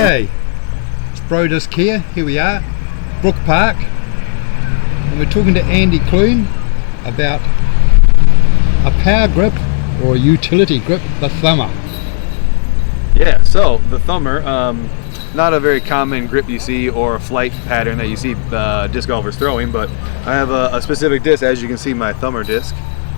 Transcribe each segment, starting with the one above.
Okay, it's Bro Disc here we are, Brook Park, and we're talking to Andy Klun about a power grip or a utility grip, the thumber. Yeah, so the thumber, not a very common grip you see or a flight pattern that you see disc golfers throwing, but I have a specific disc. As you can see, my thumber disc,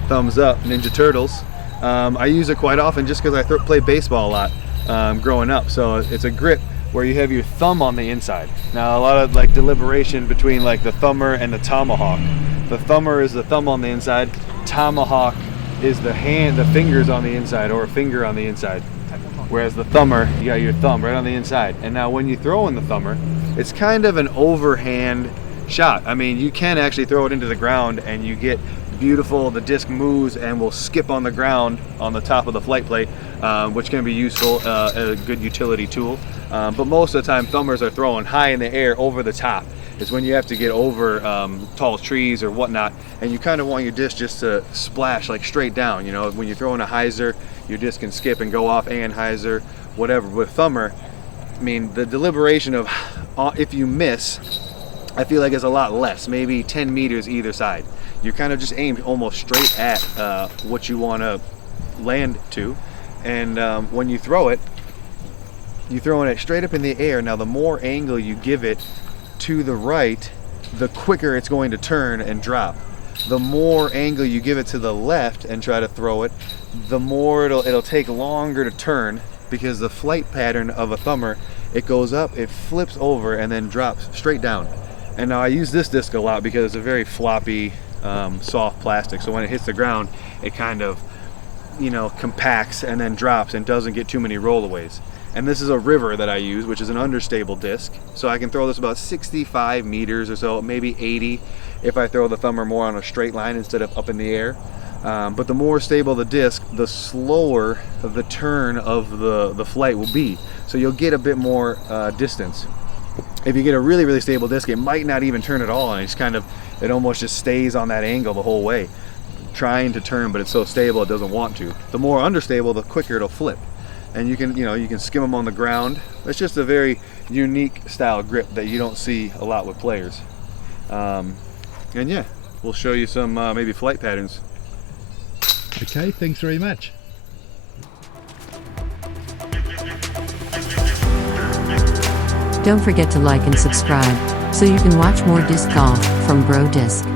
thumbs up, Ninja Turtles. I use it quite often just because I play baseball a lot growing up, so it's a grip where you have your thumb on the inside. Now a lot of like deliberation between like the thumber and the tomahawk. The thumber is the thumb on the inside, tomahawk is the fingers on the inside, or a finger on the inside. Whereas the thumber, you got your thumb right on the inside. And now when you throw in the thumber, it's kind of an overhand shot. I mean, you can actually throw it into the ground and you get beautiful, the disc moves and will skip on the ground on the top of the flight plate, which can be useful, a good utility tool. But most of the time, thumbers are thrown high in the air over the top. Is when you have to get over tall trees or whatnot, and you kind of want your disc just to splash like straight down. You know, when you're throwing a hyzer, your disc can skip and go off, and hyzer, whatever. With thumber, I mean, the deliberation of if you miss, I feel like is a lot less, maybe 10 meters either side. You kind of just aim almost straight at what you want to land to, and when you throw it, you're throwing it straight up in the air. Now the more angle you give it to the right, the quicker it's going to turn and drop. The more angle you give it to the left and try to throw it, the more it'll take longer to turn, because the flight pattern of a thumber, it goes up, it flips over, and then drops straight down. And now I use this disc a lot because it's a very floppy, soft plastic, so when it hits the ground, it kind of, you know, compacts and then drops and doesn't get too many rollaways. And this is a river that I use, which is an understable disc. So I can throw this about 65 meters or so, maybe 80 if I throw the thumber more on a straight line instead of up in the air. But the more stable the disc, the slower the turn of the flight will be. So you'll get a bit more distance. If you get a really, really stable disc, it might not even turn at all, and it's kind of, it almost just stays on that angle the whole way, trying to turn, but it's so stable it doesn't want to. The more unstable, the quicker it'll flip. And you can skim them on the ground. It's just a very unique style grip that you don't see a lot with players. And yeah, we'll show you some maybe flight patterns. Okay, thanks very much. Don't forget to like and subscribe so you can watch more disc golf from Bro Disc.